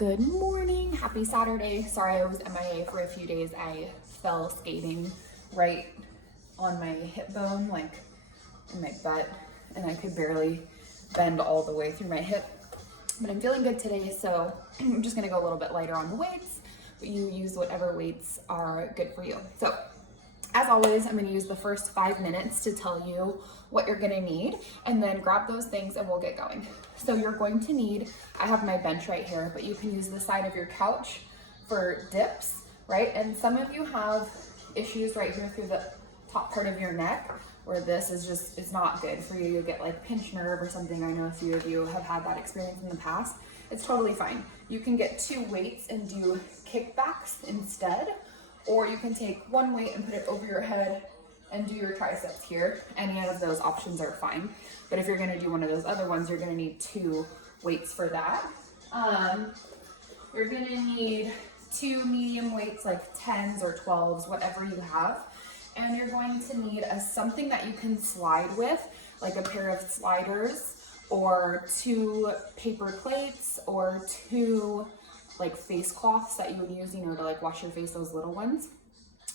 Good morning, happy Saturday. Sorry I was MIA for a few days. I fell skating right on my hip bone, like in my butt, and I could barely bend all the way through my hip. But I'm feeling good today, so I'm just gonna go a little bit lighter on the weights, but you use whatever weights are good for you. So as always, I'm gonna use the first 5 minutes to tell you what you're gonna need, and then grab those things and we'll get going. So you're going to need, I have my bench right here, but you can use the side of your couch for dips, right? And some of you have issues right here through the top part of your neck where this is just, it's not good for you. You get like pinched nerve or something. I know a few of you have had that experience in the past. It's totally fine. You can get 2 weights and do kickbacks instead, or you can take 1 weight and put it over your head and do your triceps here. Any of those options are fine. But if you're gonna do one of those other ones, you're gonna need 2 weights for that. You're gonna need 2 medium weights, like 10s or 12s, whatever you have. And you're going to need something that you can slide with, like a pair of sliders, or 2 paper plates, or 2 like face cloths that you would use, you know, to like wash your face, those little ones.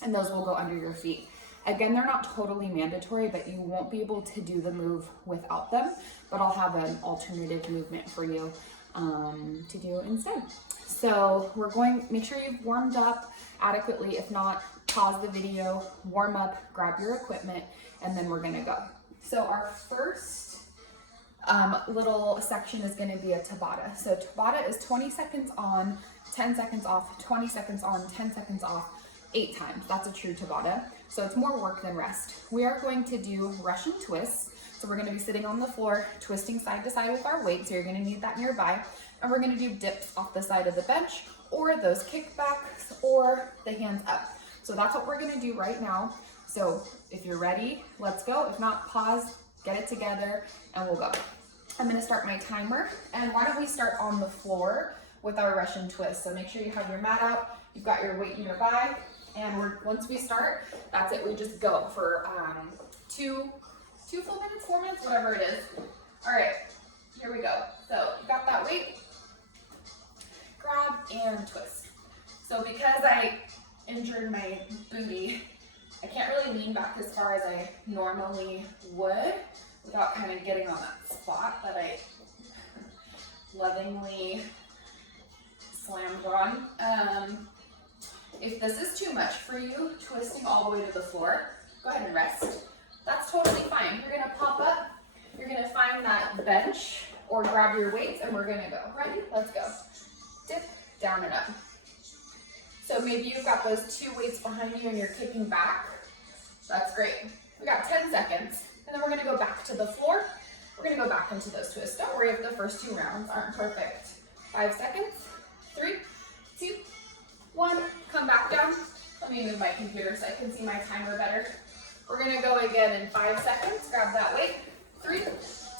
And those will go under your feet. Again, they're not totally mandatory, but you won't be able to do the move without them, but I'll have an alternative movement for you to do instead. So we're going, make sure you've warmed up adequately. If not, pause the video, warm up, grab your equipment, and then we're gonna go. So our first little section is gonna be a Tabata. So Tabata is 20 seconds on, 10 seconds off, 20 seconds on, 10 seconds off, 8 times. That's a true Tabata. So it's more work than rest. We are going to do Russian twists. So we're gonna be sitting on the floor, twisting side to side with our weight. So you're gonna need that nearby. And we're gonna do dips off the side of the bench, or those kickbacks, or the hands up. So that's what we're gonna do right now. So if you're ready, let's go. If not, pause, get it together, and we'll go. I'm gonna start my timer. And why don't we start on the floor with our Russian twist. So make sure you have your mat out, you've got your weight nearby, and once we start, that's it. We just go for 2 full minutes, 4 minutes, whatever it is. All right, here we go. So you got that weight, grab and twist. So because I injured my booty, I can't really lean back as far as I normally would without kind of getting on that spot that I lovingly slammed on. If this is too much for you, twisting all the way to the floor, go ahead and rest. That's totally fine. You're gonna pop up, you're gonna find that bench or grab your weights, and we're gonna go. Ready? Let's go. Dip, down and up. So maybe you've got those 2 weights behind you and you're kicking back. That's great. We got 10 seconds. And then we're gonna go back to the floor. We're gonna go back into those twists. Don't worry if the first 2 rounds aren't perfect. 5 seconds, 3, 2, 1, come back down. Let me move my computer so I can see my timer better. We're gonna go again in 5 seconds. Grab that weight. 3,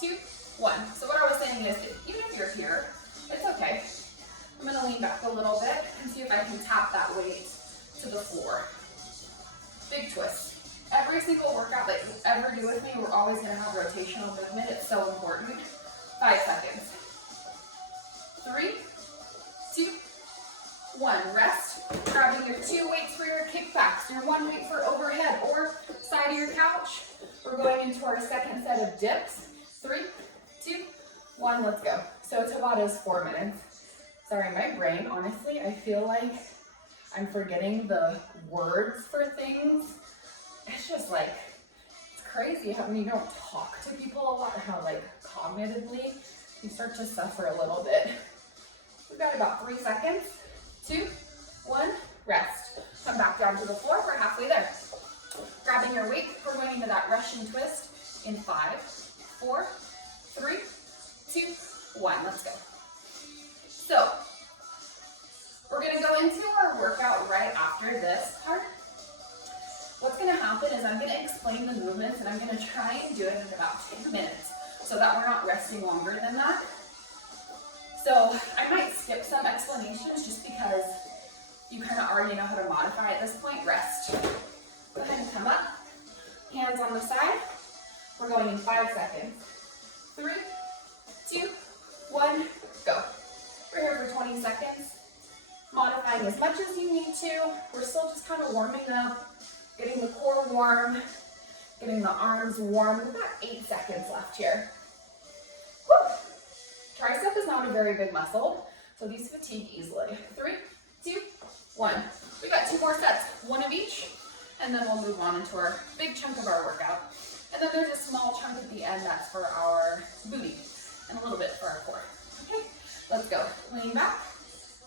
2, 1. So what I was saying is, even if you're here, it's okay. I'm gonna lean back a little bit and see if I can tap that weight to the floor. Big twist. Every single workout that you ever do with me, we're always gonna have rotational movement. It's so important. 5 seconds. 3, 2, 1. Rest. Grabbing your 2 weights for your kickbacks, your 1 weight for overhead or side of your couch. We're going into our second set of dips. 3, 2, 1, let's go. So Tabata is 4 minutes. Sorry, my brain, honestly, I feel like I'm forgetting the words for things. It's just like, it's crazy how when you don't talk to people a lot, how like cognitively you start to suffer a little bit. We've got about 3 seconds. 2, 1, rest. Come back down to the floor. We're halfway there. Grabbing your weight, we're going into that Russian twist in 5, 4, 3, 2, 1. Let's go. So we're gonna go into our workout right after this part. What's gonna happen is I'm gonna explain the movements and I'm gonna try and do it in about 2 minutes so that we're not resting longer than that. So I might skip some explanations just because you kind of already know how to modify at this point. Rest. Go ahead and come up. Hands on the side. We're going in 5 seconds. 3, 2, 1, go. We're here for 20 20 seconds. Modifying as much as you need to. We're still just kind of warming up, getting the core warm, getting the arms warm. We've got 8 seconds left here. Woo. Tricep is not a very big muscle, so these fatigue easily. 3, 2, 1. We got 2 more sets, 1 of each, and then we'll move on into our big chunk of our workout. And then there's a small chunk at the end that's for our booty and a little bit for our core. Okay, let's go. Lean back.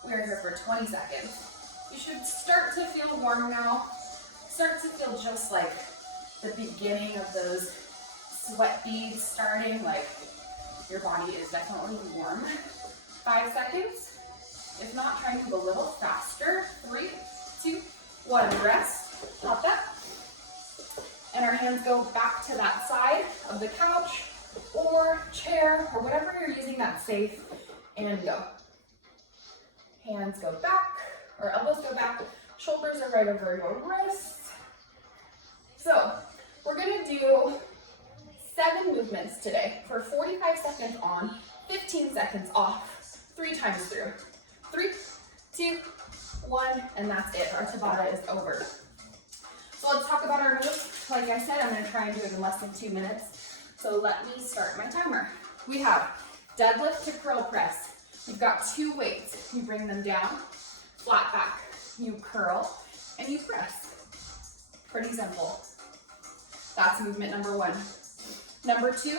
We're here for 20 seconds. You should start to feel warm now. Start to feel just like the beginning of those sweat beads starting, like your body is definitely warm. 5 seconds. If not, try and move a little faster. 3, 2, 1, rest. Got that? And our hands go back to that side of the couch or chair or whatever you're using that's safe, and go. Hands go back, or elbows go back, shoulders are right over your wrists. So we're gonna do 7 movements today for 45 seconds on, 15 seconds off, 3 times through. 3, 2, 1, and that's it. Our Tabata is over. So let's talk about our moves. Like I said, I'm gonna try and do it in less than 2 minutes. So let me start my timer. We have deadlift to curl press. You've got 2 weights. You bring them down, flat back. You curl and you press. Pretty simple. That's movement number 1. Number 2,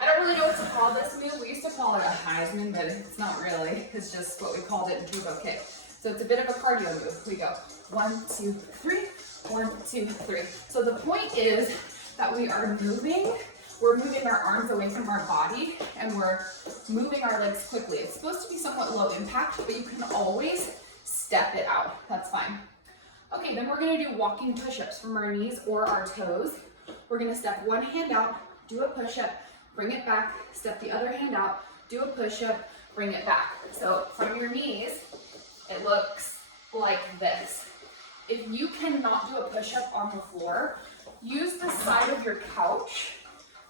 I don't really know what to call this move. We used to call it a Heisman, but it's not really. It's just what we called it in judo kick. So it's a bit of a cardio move. We go 1, 2, 3, 1, 2, 3. So the point is that we are moving. We're moving our arms away from our body and we're moving our legs quickly. It's supposed to be somewhat low impact, but you can always step it out. That's fine. Okay, then we're gonna do walking push-ups from our knees or our toes. We're gonna step one hand out, do a push-up, bring it back, step the other hand out, do a push-up, bring it back. So from your knees, it looks like this. If you cannot do a push-up on the floor, use the side of your couch.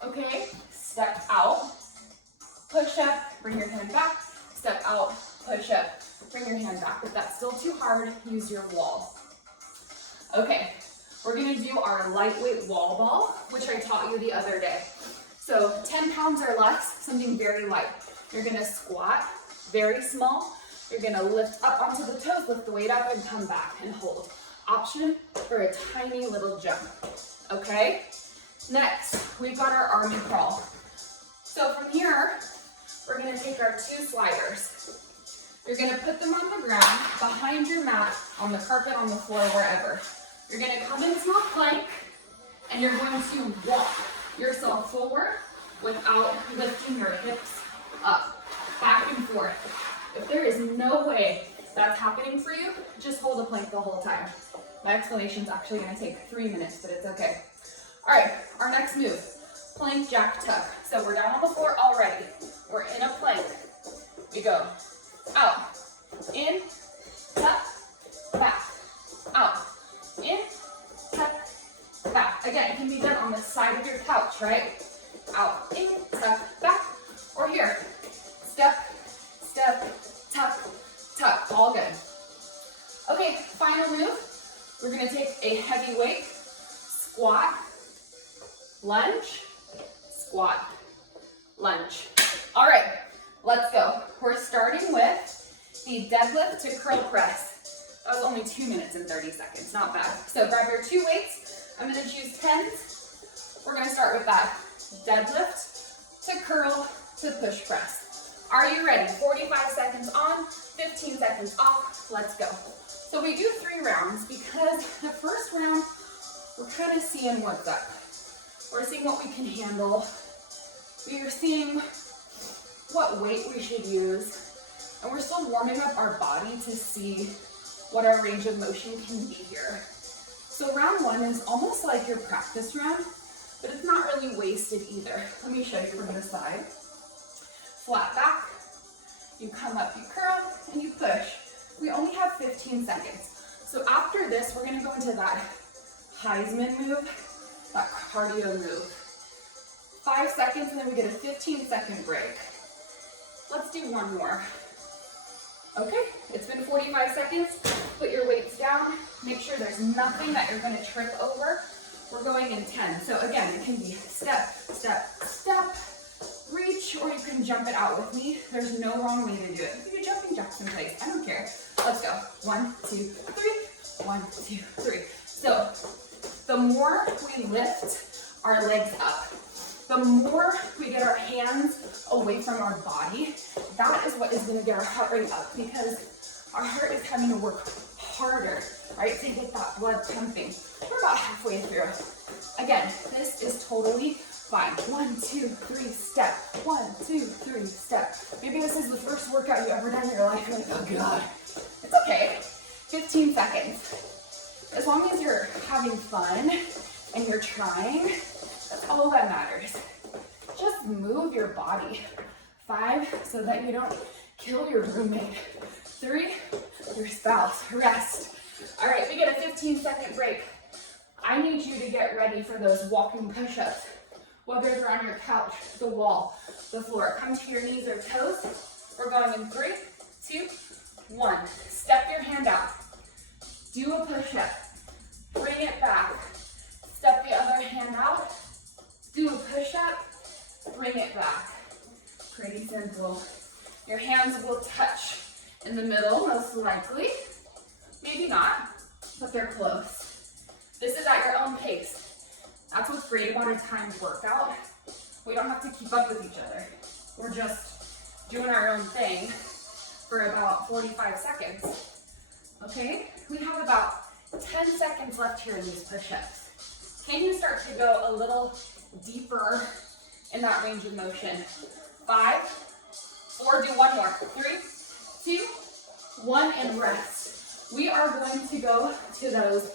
Okay, step out, push up, bring your hand back, step out, push up, bring your hand back. If that's still too hard, use your wall. Okay, we're gonna do our lightweight wall ball, which I taught you the other day. So 10 pounds or less, something very light. You're gonna squat, very small. You're gonna lift up onto the toes, lift the weight up and come back and hold. Option for a tiny little jump, okay? Next, we've got our army crawl. So from here, we're gonna take our 2 sliders. You're gonna put them on the ground, behind your mat, on the carpet, on the floor, wherever. You're gonna come into a plank, and you're going to walk yourself forward without lifting your hips up, back and forth. If there is no way that's happening for you, just hold a plank the whole time. My explanation's actually gonna take 3 minutes, but it's okay. All right, our next move, plank jack tuck. So we're down on the floor already. We're in a plank. We go out, in, tuck, back, out, in, tuck, back. Again, it can be done on the side of your couch, right? Out, in, tuck, back, or here. Step, step, tuck, tuck, all good. Okay, final move. We're gonna take a heavy weight, squat, lunge, squat, lunge. All right, let's go. We're starting with the deadlift to curl press. That was only 2 minutes and 30 seconds, not bad. So grab your 2 weights. I'm gonna choose 10s. We're gonna start with that deadlift to curl to push press. Are you ready? 45 seconds on, 15 seconds off, let's go. So we do 3 rounds because the first round, we're kind of seeing what's up. We're seeing what we can handle. We are seeing what weight we should use. And we're still warming up our body to see what our range of motion can be here. So round 1 is almost like your practice round, but it's not really wasted either. Let me show you from the side. Flat back, you come up, you curl, and you push. We only have 15 seconds. So after this, we're gonna go into that Heisman move, that cardio move. 5 seconds, and then we get a 15-second break. Let's do one more. Okay, it's been 45 seconds. Put your weights down. Make sure there's nothing that you're gonna trip over. We're going in 10. So again, it can be step, step, step, reach, or you can jump it out with me. There's no wrong way to do it. You can do jumping jacks in place, I don't care. Let's go. 1, 2, 3. 1, 2, 3. So the more we lift our legs up, the more we get our hands away from our body, that is what is going to get our heart rate up, because our heart is having to work harder, right, to get that blood pumping. We're about halfway through. Again, this is totally fine. 1, 2, 3, step. 1, 2, 3, step. Maybe this is the first workout you've ever done in your life. You're like, oh God. It's okay. 15 seconds. As long as you're having fun and you're trying, that's all that matters. Just move your body. 5, so that you don't kill your roommate. 3, your spouse. Rest. All right, we get a 15-second break. I need you to get ready for those walking push-ups. Whether they're on your couch, the wall, the floor. Come to your knees or toes. We're going in 3, 2, 1. Step your hand out. Do a push-up. Bring it back. Step the other hand out. Do a push-up. Bring it back. Pretty simple. Your hands will touch in the middle, most likely. Maybe not, but they're close. This is at your own pace. That's what's great about a timed workout. We don't have to keep up with each other. We're just doing our own thing for about 45 seconds. Okay? We have about 10 seconds left here in these push-ups. Can you start to go a little deeper in that range of motion? 5, 4, do one more. 3, 2, 1, and rest. We are going to go to those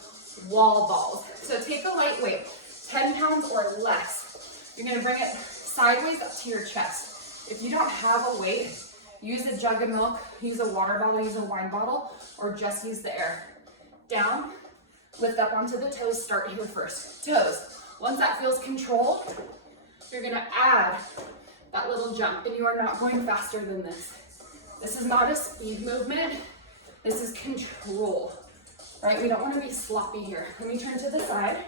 wall balls. So take a light weight, 10 pounds or less. You're gonna bring it sideways up to your chest. If you don't have a weight, use a jug of milk, use a water bottle, use a wine bottle, or just use the air. Down, lift up onto the toes, start here first. Toes. Once that feels controlled, you're gonna add that little jump, and you are not going faster than this. This is not a speed movement. This is control, right? We don't want to be sloppy here. Let me turn to the side.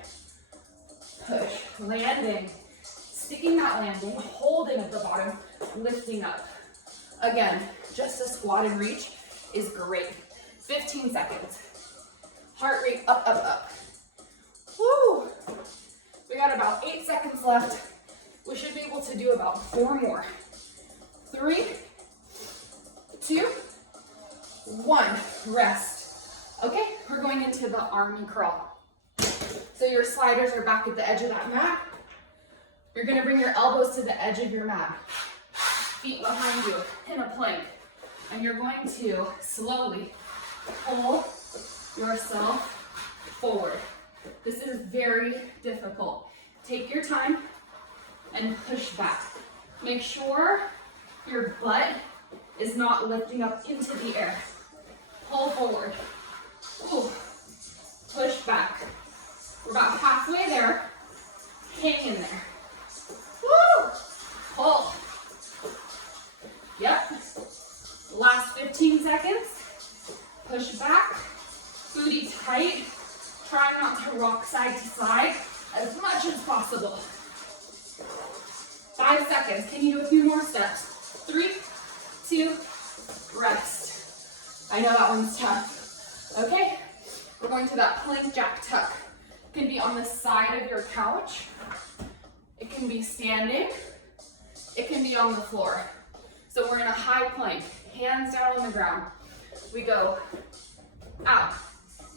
Push, landing, sticking that landing, holding at the bottom, lifting up. Again, just a squat and reach is great. 15 seconds. Heart rate up, up, up. Woo! We got about 8 seconds left. We should be able to do about 4 more. 3, 2, 1, rest. Okay, we're going into the army crawl. So your sliders are back at the edge of that mat. You're gonna bring your elbows to the edge of your mat. Feet behind you in a plank. And you're going to slowly pull yourself forward. This is very difficult. Take your time and push back. Make sure your butt is not lifting up into the air. Pull forward. Ooh. Push back. We're about halfway there. Hang in there. Woo! Pull. Yep. Last 15 seconds. Push back. Booty tight. Try not to rock side to side as much as possible. 5 seconds. Can you do a few more steps? 3, 2, rest. I know that one's tough. Okay, we're going to that plank jack tuck. It can be on the side of your couch. It can be standing. It can be on the floor. So we're in a high plank, hands down on the ground. We go out,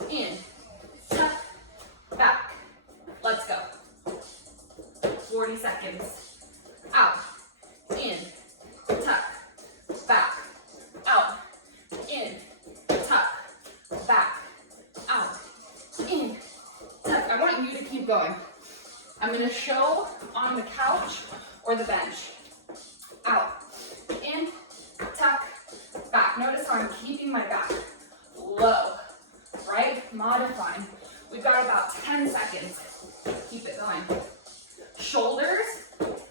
in, tuck, back. Let's go. 40 seconds. Out, in, tuck, back, out, in, tuck, back, out, in, tuck. I want you to keep going. I'm gonna show on the couch or the bench. Out, in, tuck, back. Notice how I'm keeping my back low, right? Modifying. We've got about 10 seconds. Keep it going. Shoulders,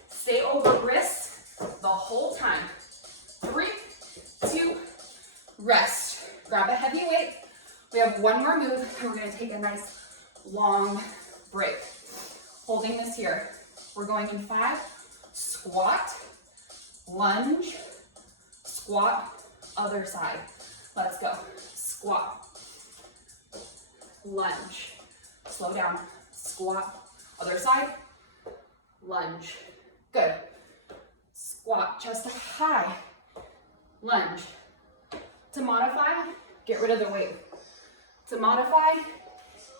stay over wrists the whole time. 3, 2, rest. Grab a heavy weight. We have one more move, and we're gonna take a nice long break. Holding this here. We're going in 5, squat, lunge, squat, other side. Let's go. Squat, lunge, slow down, squat, other side, lunge. Good. Squat, chest high, lunge. To modify, get rid of the weight. To modify,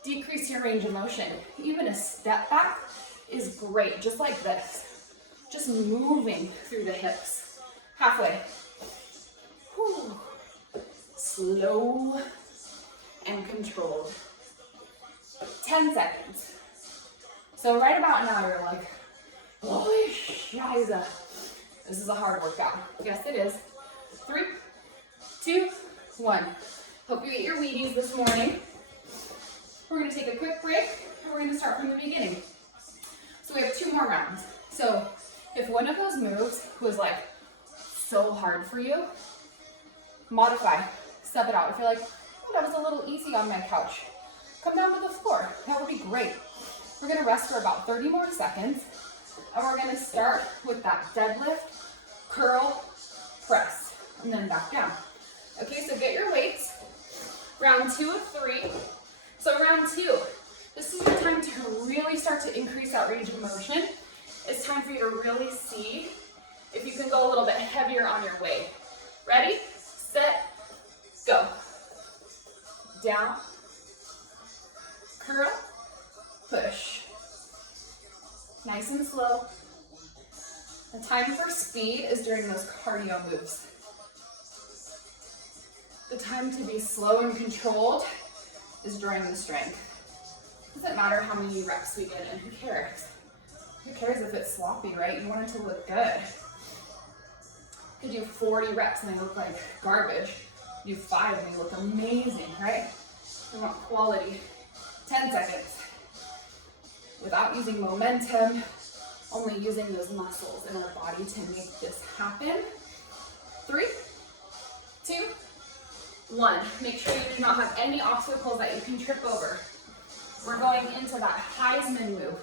decrease your range of motion. Even a step back is great, just like this. Just moving through the hips. Halfway. Whew. Slow and controlled. 10 seconds. So right about now you're like, holy shiza. This is a hard workout. Yes, it is. 3, 2, 1. Hope you ate your Wheaties this morning. We're gonna take a quick break and we're gonna start from the beginning. So we have 2 more rounds. So if one of those moves was like so hard for you, modify, step it out. If you're like, oh, that was a little easy on my couch, come down to the floor. That would be great. We're gonna rest for about 30 more seconds, and we're gonna start with that deadlift, curl, press, and then back down. Okay, so get your weights. Round 2 of 3. So round 2, this is your time to really start to increase that range of motion. It's time for you to really see if you can go a little bit heavier on your weight. Ready, set, go. Down, curl, push. Nice and slow. The time for speed is during those cardio moves. The time to be slow and controlled is during the strength. Doesn't matter how many reps we get in, who cares? Who cares if it's sloppy, right? You want it to look good. You could do 40 reps and they look like garbage. You do 5 and they look amazing, right? We want quality. 10 seconds. Without using momentum, only using those muscles in our body to make this happen. 3, 2, 1. Make sure you do not have any obstacles that you can trip over. We're going into that Heisman move.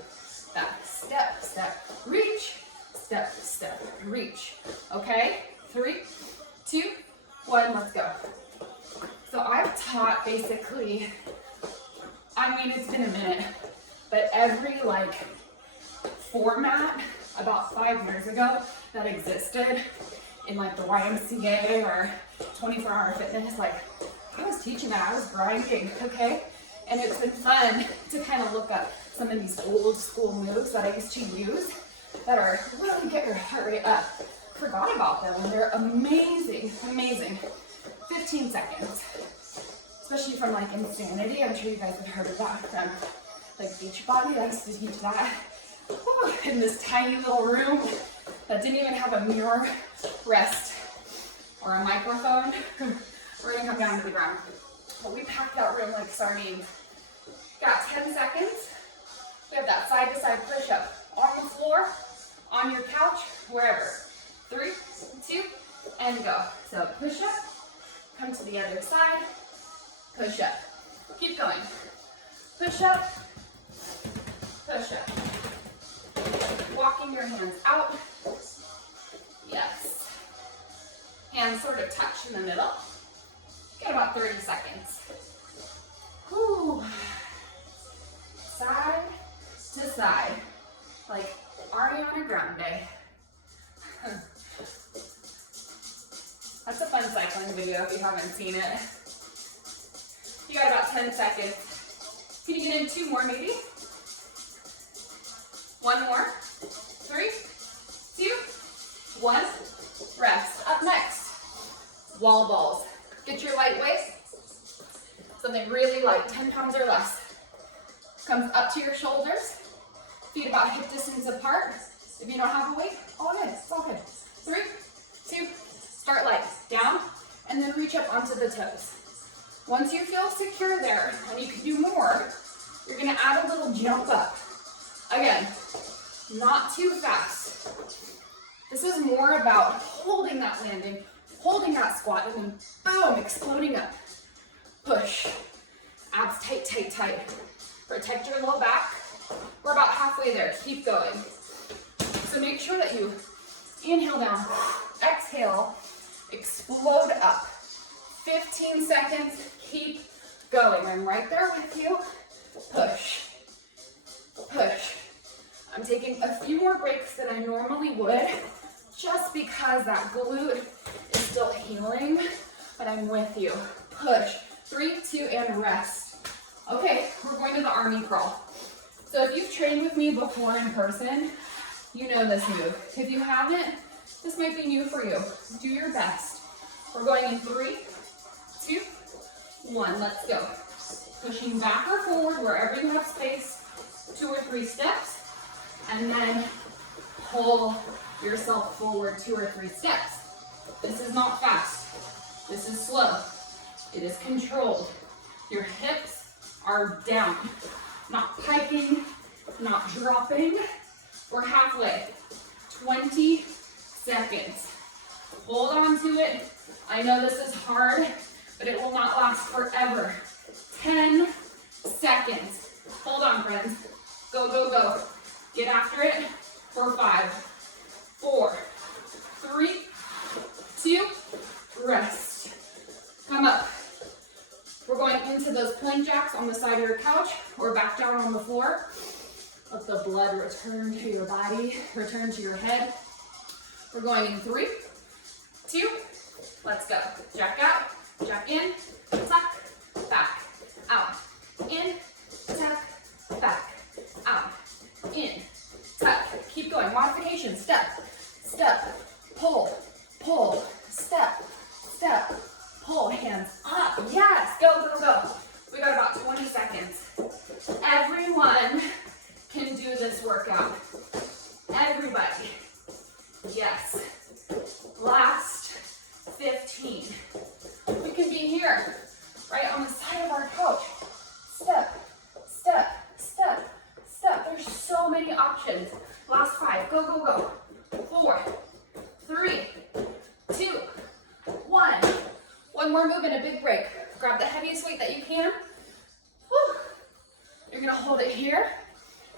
That step, step, reach, step, step, reach. Okay? 3, 2, 1, let's go. So I've taught basically, I mean, it's been a minute, but every format about 5 years ago that existed in the YMCA or 24-hour fitness, I was teaching that, I was grinding, okay? And it's been fun to kind of look up some of these old school moves that I used to use that are really get your heart rate up. Forgot about them, and they're amazing, amazing. 15 seconds, especially from Insanity. I'm sure you guys have heard of that from Beachbody. I used to teach that in this tiny little room that didn't even have a mirror, rest, or a microphone. We're gonna come down to the ground. But we packed that room like sardines. Got 10 seconds. We have that side-to-side push-up on the floor, on your couch, wherever. 3, 2, and go. So push up, come to the other side, push up. Keep going. Push up, push up. Walking your hands out. Yes. Hands sort of touch in the middle. Get about 30 seconds. Whew. Side to side, like Ariana Grande. That's a fun cycling video if you haven't seen it. You got about 10 seconds. Can you get in 2 more maybe? 1 more. 3, 2, 1. Rest. Up next, wall balls. Get your light weight, something really light, 10 pounds or less. Comes up to your shoulders, feet about hip distance apart. If you don't have a weight, all good, it's all good. 3, 2, start light, down, and then reach up onto the toes. Once you feel secure there, and you can do more, you're gonna add a little jump up. Again, not too fast. This is more about holding that landing, holding that squat, and then boom, exploding up. Push. Abs tight, tight, tight. Protect your low back. We're about halfway there. Keep going. So make sure that you inhale down, exhale, explode up. 15 seconds. Keep going. I'm right there with you. Push. Push. I'm taking a few more breaks than I normally would, just because that glute is still healing, but I'm with you. Push. 3, 2, and rest. Okay, we're going to the army crawl. So if you've trained with me before in person, you know this move. If you haven't, this might be new for you. Do your best. We're going in 3, 2, 1. Let's go. Pushing back or forward wherever you have space, 2 or 3 steps, and then pull yourself forward 2 or 3 steps. This is not fast. This is slow. It is controlled. Your hips are down, not piking, not dropping. We're halfway. 20 seconds. Hold on to it. I know this is hard, but it will not last forever. 10 seconds. Hold on, friends. Go, go, go. Get after it for 5, 4, 3, 2, rest. Come up. We're going into those plank jacks on the side of your couch or back down on the floor. Let the blood return to your body, return to your head. We're going in 3, 2, let's go. Jack out, jack in, tuck, back, out, in, tuck, back, out, in, tuck. Keep going. Modification. Step, step, pull, pull, step, step, pull. Hands up. Yes. Go, go, go. We got about 20 seconds. Everyone can do this workout. Everybody. Yes. Last 15. We can be here, right on the side of our couch. Step, step, step, step. There's so many options. Last 5. Go, go, go. 4, 3, 2, 1. One more move and a big break. Grab the heaviest weight that you can. Whew. You're gonna hold it here.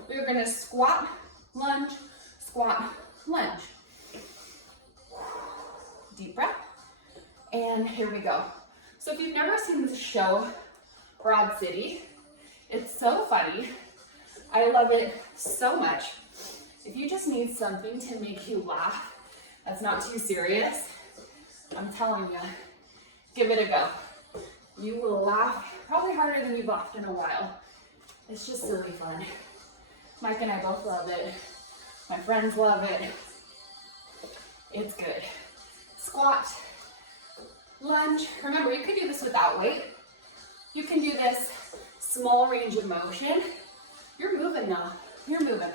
We're gonna squat, lunge, lunge. Deep breath. And here we go. So if you've never seen this show, Broad City, it's so funny. I love it so much. If you just need something to make you laugh, that's not too serious, I'm telling you, give it a go. You will laugh probably harder than you've laughed in a while. It's just silly fun. Mike and I both love it. My friends love it. It's good. Squat, lunge. Remember, you can do this without weight. You can do this small range of motion. You're moving now. You're moving.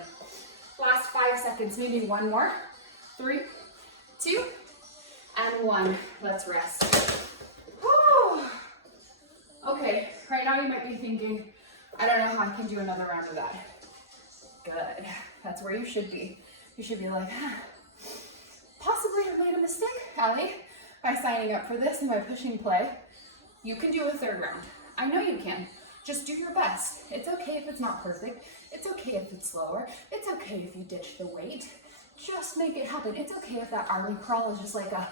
Last 5 seconds, maybe one more. 3, 2, and 1. Let's rest. Whew. Okay, right now you might be thinking, I don't know how I can do another round of that. Good. That's where you should be. You should be like, possibly I've made a mistake, Allie, by signing up for this and by pushing play. You can do a 3rd round. I know you can. Just do your best. It's okay if it's not perfect. It's okay if it's slower. It's okay if you ditch the weight. Just make it happen. It's okay if that army crawl is just like a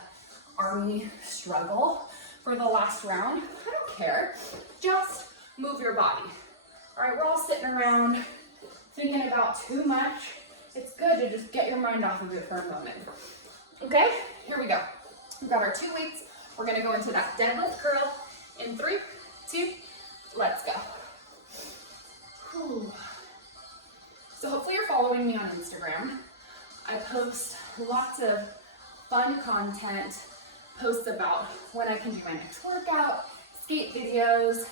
army struggle for the last round. I don't care. Just move your body. All right, we're all sitting around thinking about too much. It's good to just get your mind off of it for a moment. Okay, here we go. We've got our 2 weights. We're gonna go into that deadlift curl in 3, 2, let's go. Whew. So hopefully you're following me on Instagram. I post lots of fun content, posts about when I can do my next workout, skate videos,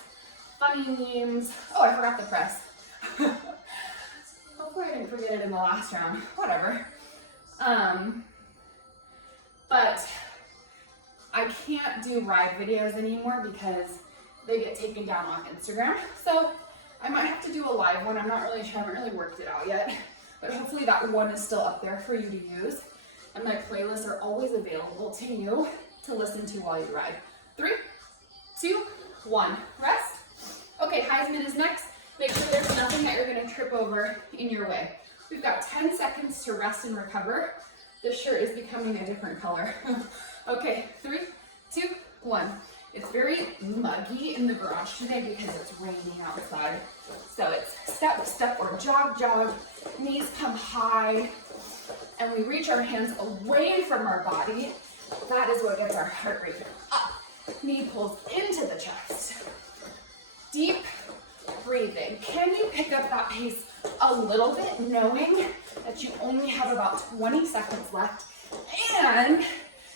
funny memes. Oh, I forgot the press. Hopefully I didn't forget it in the last round, whatever. But I can't do ride videos anymore because they get taken down off Instagram. So I might have to do a live one. I'm not really sure, I haven't really worked it out yet. But hopefully that one is still up there for you to use. And my playlists are always available to you to listen to while you ride. 3, 2, 1, rest. Okay, Heisman is next. Make sure there's nothing that you're gonna trip over in your way. We've got 10 seconds to rest and recover. This shirt is becoming a different color. Okay, 3, 2, 1. It's very muggy in the garage today because it's raining outside. So it's step, step, or jog, jog. Knees come high, and we reach our hands away from our body. That is what gets our heart rate up. Knee pulls into the chest. Deep breathing. Can you pick up that pace a little bit, knowing that you only have about 20 seconds left, and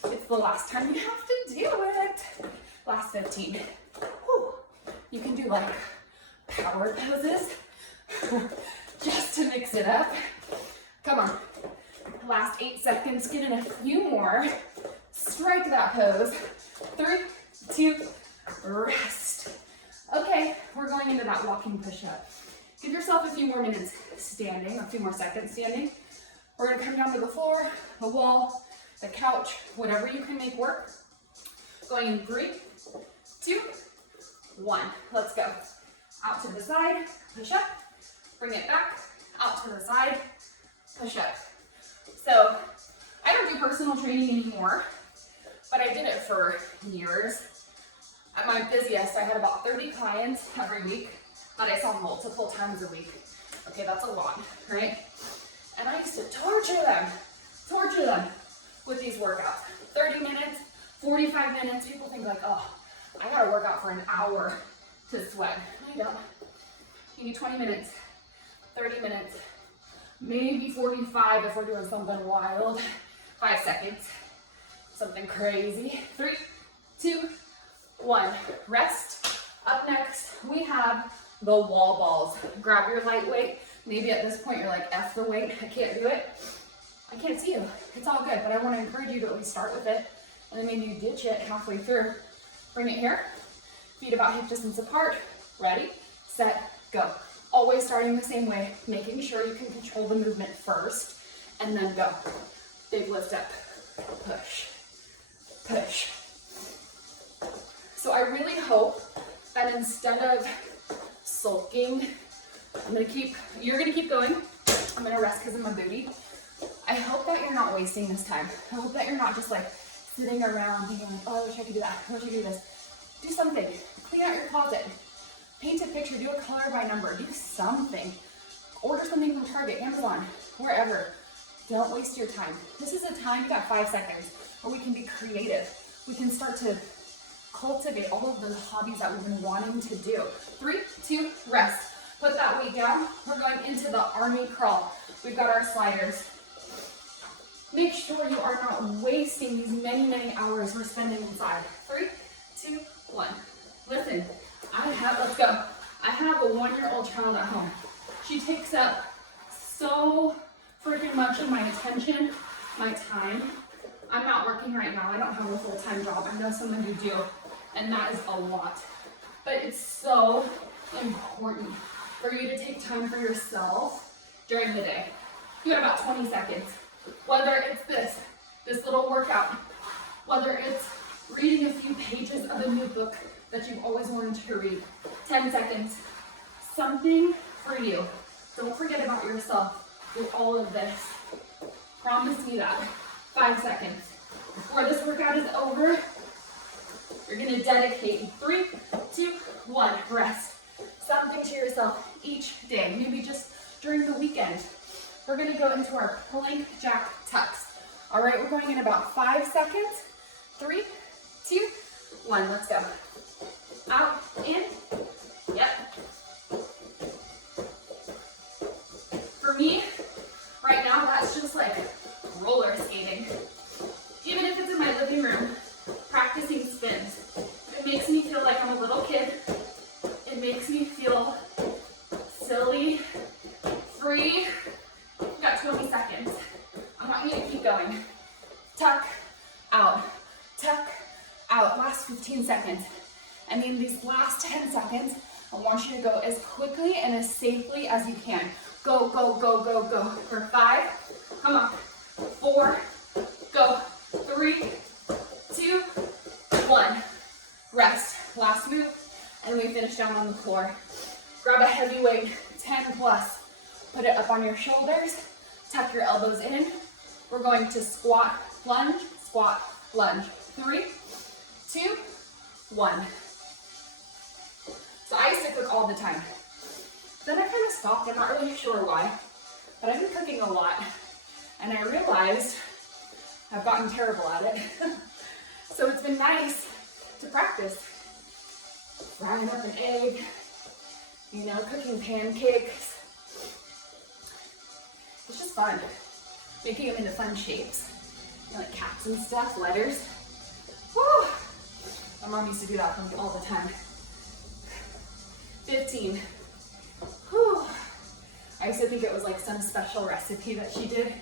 it's the last time you have to do it. Last 15. Whew. You can do like power poses just to mix it up. Come on. Last 8 seconds. Get in a few more. Strike that pose. 3, 2, rest. Okay, we're going into that walking push-up. Give yourself a few more minutes standing, a few more seconds standing. We're gonna come down to the floor, the wall, the couch, whatever you can make work. Going in 3, 2, 1. Let's go. Out to the side, push up, bring it back, out to the side, push up. So I don't do personal training anymore, but I did it for years. At my busiest, I had about 30 clients every week that I saw multiple times a week. Okay, that's a lot, right? And I used to torture them with these workouts. 30 minutes, 45 minutes. People think like, oh, I gotta work out for an hour to sweat. No, you don't. You need 20 minutes, 30 minutes, maybe 45 if we're doing something wild. 5 seconds, something crazy. 3, 2, 1. Rest. Up next, we have the wall balls. Grab your lightweight. Maybe at this point you're like, F the weight, I can't do it. I can't see you. It's all good, but I want to encourage you to at least start with it, and then maybe you ditch it halfway through. Bring it here. Feet about hip distance apart. Ready, set, go. Always starting the same way, making sure you can control the movement first, and then go. Big lift up. Push. Push. So I really hope that instead of sulking, you're gonna keep going. I'm gonna rest because of my booty. I hope that you're not wasting this time. I hope that you're not just like sitting around thinking like, oh, I wish I could do that. I wish I could do this. Do something. Clean out your closet. Paint a picture. Do a color by number. Do something. Order something from Target, Amazon, wherever. Don't waste your time. This is a time, you got 5 seconds, where we can be creative. We can start to cultivate all of those hobbies that we've been wanting to do. 3, 2, rest. Put that weight down. We're going into the army crawl. We've got our sliders. Make sure you are not wasting these many, many hours we're spending inside. 3, 2, 1. Listen, let's go. I have a 1-year-old child at home. She takes up so freaking much of my attention, my time. I'm not working right now. I don't have a full-time job. I know some of you do, and that is a lot. But it's so important for you to take time for yourself during the day. You got about 20 seconds. Whether it's this little workout, whether it's reading a few pages of a new book that you've always wanted to read. 10 seconds. Something for you. Don't forget about yourself with all of this. Promise me that. 5 seconds. Before this workout is over, you're gonna dedicate 3, 2, 1, rest. Something to yourself each day, maybe just during the weekend. We're gonna go into our plank jack tucks. All right, we're going in about 5 seconds. 3, 2, 1, let's go. Out, in, yep. For me, right now, that's just like roller skating. Even if it's in my living room, practicing spins. It makes me feel like I'm a little kid. It makes me feel silly, free. We've got 20 seconds. I want you to keep going. Tuck, out, tuck, out. Last 15 seconds. And in these last 10 seconds, I want you to go as quickly and as safely as you can. Go, go, go, go, go. For 5, come on. 4, go. 3, 2, 1. Rest. Last move, and we finish down on the floor. Grab a heavy weight, 10 plus. Put it up on your shoulders. Tuck your elbows in. We're going to squat, lunge, 3, 2, 1. So I used to cook all the time. Then I kind of stopped. I'm not really sure why, but I've been cooking a lot, and I realized I've gotten terrible at it. So it's been nice to practice. Frying up an egg, you know, cooking pancakes. It's just fun. Making them into fun shapes. You know, like cats and stuff, letters. Woo! My mom used to do that for me all the time. 15. Whew. I used to think it was like some special recipe that she did. It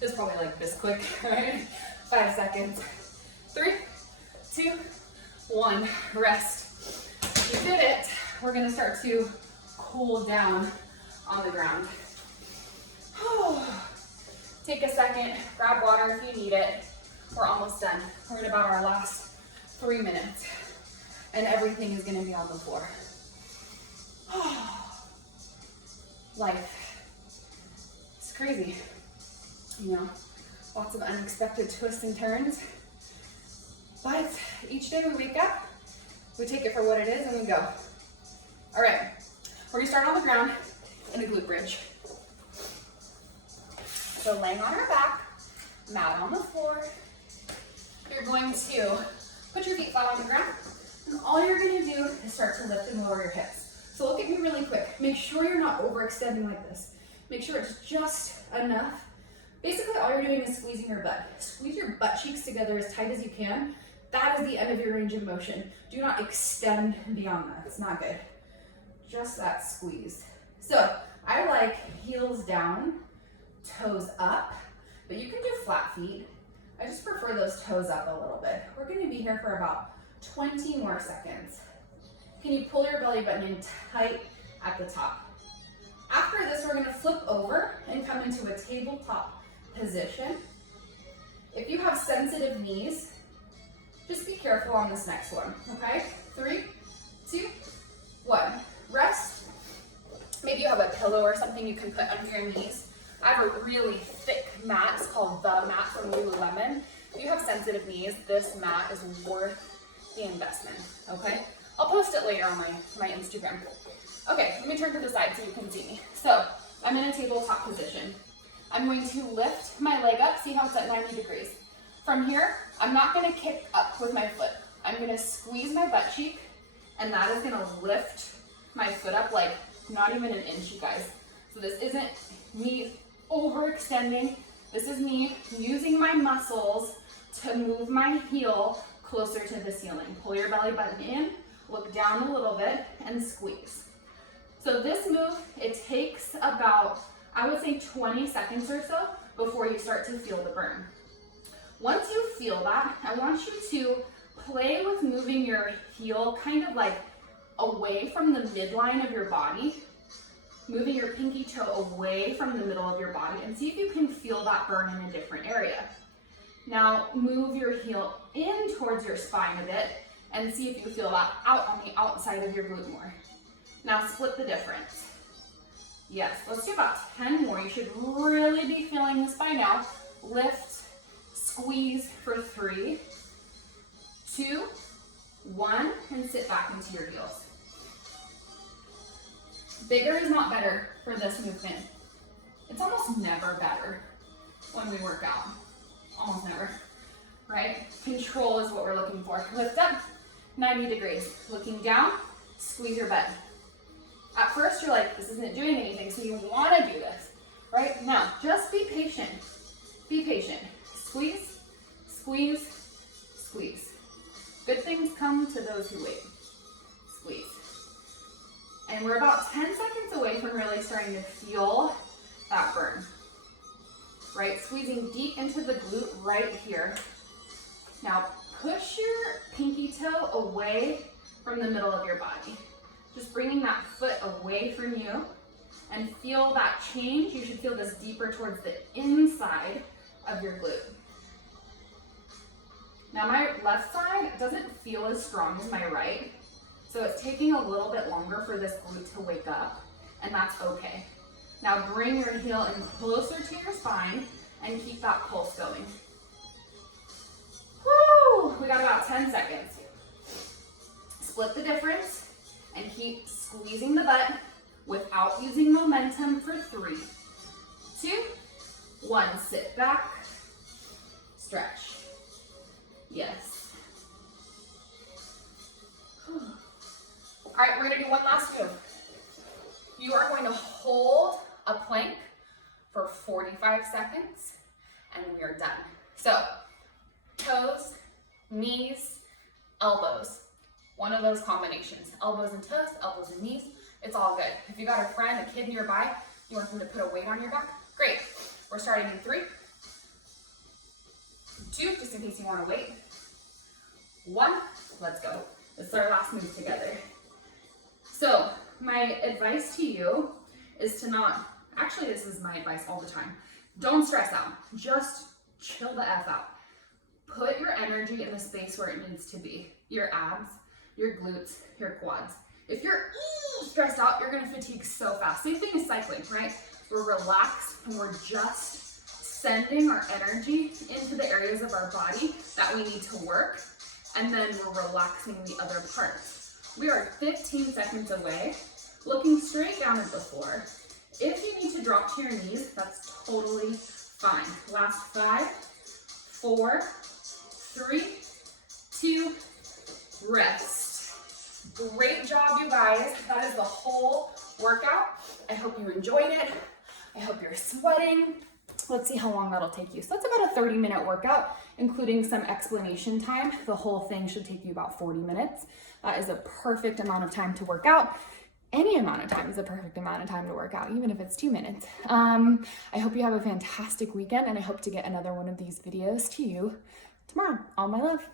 was probably like this quick, right? 5 seconds. 3, 2, 1. Rest. You did it. We're gonna start to cool down on the ground. Take a second, grab water if you need it. We're almost done. We're in about our last 3 minutes, and everything is gonna be on the floor. Life. It's crazy. You know, lots of unexpected twists and turns. But each day we wake up, we take it for what it is and we go. All right, we're gonna start on the ground in a glute bridge. So laying on our back, mat on the floor. You're going to put your feet flat on the ground, and all you're gonna do is start to lift and lower your hips. So look at me really quick. Make sure you're not overextending like this. Make sure it's just enough. Basically, all you're doing is squeezing your butt. Squeeze your butt cheeks together as tight as you can. That is the end of your range of motion. Do not extend beyond that. It's not good. Just that squeeze. So I like heels down, toes up, but you can do flat feet. I just prefer those toes up a little bit. We're gonna be here for about 20 more seconds. Can you pull your belly button in tight at the top? After this, we're gonna flip over and come into a tabletop position. If you have sensitive knees, just be careful on this next one, okay? 3, 2, 1. Rest. Maybe you have a pillow or something you can put under your knees. I have a really thick mat. It's called the mat from Lululemon. If you have sensitive knees, this mat is worth the investment, okay? I'll post it later on my Instagram. Okay, let me turn to the side so you can see me. So I'm in a tabletop position. I'm going to lift my leg up, see how it's at 90 degrees. From here, I'm not gonna kick up with my foot. I'm gonna squeeze my butt cheek, and that is gonna lift my foot up like not even an inch, you guys. So this isn't me overextending. This is me using my muscles to move my heel closer to the ceiling. Pull your belly button in, look down a little bit, and squeeze. So this move, it takes about, I would say 20 seconds or so before you start to feel the burn. Once you feel that, I want you to play with moving your heel kind of like away from the midline of your body, moving your pinky toe away from the middle of your body, and see if you can feel that burn in a different area. Now move your heel in towards your spine a bit and see if you feel that out on the outside of your glute more. Now split the difference. Yes, let's do about 10 more. You should really be feeling this by now. Lift, squeeze for 3, 2, 1, and sit back into your heels. Bigger is not better for this movement. It's almost never better when we work out. Almost never, right? Control is what we're looking for. Lift up, 90 degrees. Looking down, squeeze your butt. At first you're like, this isn't doing anything, so you want to do this, right? Now, just be patient. Be patient. Squeeze, squeeze, squeeze. Good things come to those who wait. Squeeze. And we're about 10 seconds away from really starting to feel that burn, right? Squeezing deep into the glute right here. Now, push your pinky toe away from the middle of your body. Just bringing that foot away from you and feel that change. You should feel this deeper towards the inside of your glute. Now my left side doesn't feel as strong as my right, so it's taking a little bit longer for this glute to wake up, and that's okay. Now bring your heel in closer to your spine and keep that pulse going. Woo! We got about 10 seconds. Split the difference and keep squeezing the butt without using momentum for 3, 2, 1. Sit back, stretch. Yes. All right, we're gonna do one last move. You are going to hold a plank for 45 seconds and we are done. So, toes, knees, elbows. One of those combinations. Elbows and toes, elbows and knees. It's all good. If you got a friend, a kid nearby, you want them to put a weight on your back, great. We're starting in 3, 2, just in case you want to wait. 1, let's go. This is our last move together. So my advice to you is to not, actually this is my advice all the time, don't stress out, just chill the F out. Put your energy in the space where it needs to be. Your abs, your glutes, your quads. If you're stressed out, you're gonna fatigue so fast. Same thing as cycling, right? We're relaxed and we're just sending our energy into the areas of our body that we need to work, and then we're relaxing the other parts. We are 15 seconds away, looking straight down at the floor. If you need to drop to your knees, that's totally fine. Last 5, 4, 3, 2, rest. Great job, you guys. That is the whole workout. I hope you enjoyed it. I hope you're sweating. Let's see how long that'll take you. So that's about a 30-minute workout, including some explanation time. The whole thing should take you about 40 minutes. That is a perfect amount of time to work out. Any amount of time is a perfect amount of time to work out, even if it's 2 minutes. I hope you have a fantastic weekend, and I hope to get another one of these videos to you tomorrow. All my love.